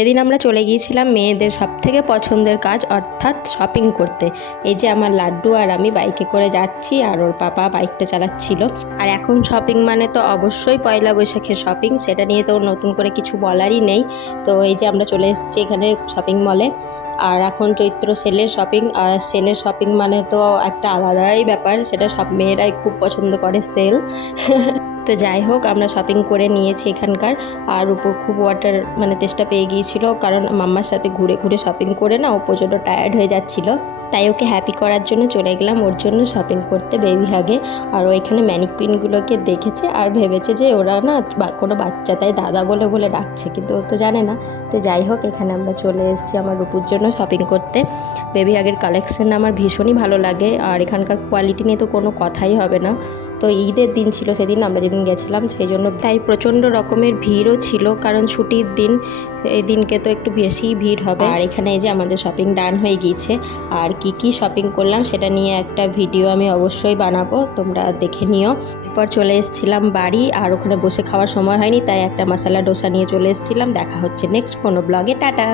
সেদিন আমরা চলে গিয়েছিলাম মেয়েদের সবথেকে পছন্দের কাজ অর্থাৎ শপিং করতে। এই যে আমার লাড্ডু আর আমি বাইকে করে যাচ্ছি আর ওর পাপা বাইকটা চালাচ্ছিল। আর এখন শপিং মানে তো অবশ্যই পয়লা বৈশাখের শপিং, সেটা নিয়ে তো নতুন করে কিছু বলারই নেই। তো এই যে আমরা চলে এসেছি এখানে শপিং মলে। আর এখন চৈত্র সেলের শপিং, আর সেলের শপিং মানে তো একটা আলাদাই ব্যাপার, সেটা সব মেয়েরাই খুব পছন্দ করে সেল। তো যাই হোক, আমরা শপিং করে নিয়েছি এখানকার। আর উপর খুব ওয়াটার তেষ্টা পেয়ে গিয়েছিল, কারণ মাম্মার সাথে ঘুরে ঘুরে শপিং করে না ও প্রচণ্ড টায়ার্ড হয়ে যাচ্ছিল। তাই ওকে হ্যাপি করার জন্য চলে গেলাম ওর জন্য শপিং করতে বেবি হাগে। আর ও এখানে ম্যানিকুইনগুলোকে দেখেছে আর ভেবেছে যে ওরা না কোনো বাচ্চা, তাই দাদা বলে বলে ডাকছে, কিন্তু ও তো জানে না। তো যাই হোক, এখানে আমরা চলে এসেছি আমার রূপুর জন্য শপিং করতে। বেবি হাগের কালেকশন আমার ভীষণই ভালো লাগে, আর এখানকার কোয়ালিটি নিয়ে তো কোনো কথাই হবে না। তো ঈদের দিন ছিল সেদিন, আমরা যেদিন গেছিলাম, সেই জন্য তাই প্রচণ্ড রকমের ভিড়ও ছিল, কারণ ছুটির দিন, এই দিনকে তো একটু বেশি ভিড় হবে। আর এখানে এই যে আমাদের শপিং ডান হয়ে গিয়েছে। আর কি শপিং করলাম সেটা নিয়ে একটা ভিডিও আমি অবশ্যই বানাবো, তোমরা দেখে নিও। এরপর চলে এসেছিলাম বাড়ি, আর ওখানে বসে খাওয়ার সময় হয়নি, তাই একটা মশলা ডোসা নিয়ে চলে এসেছিলাম। দেখা হচ্ছে নেক্সট কোনো ব্লগে। টাটা।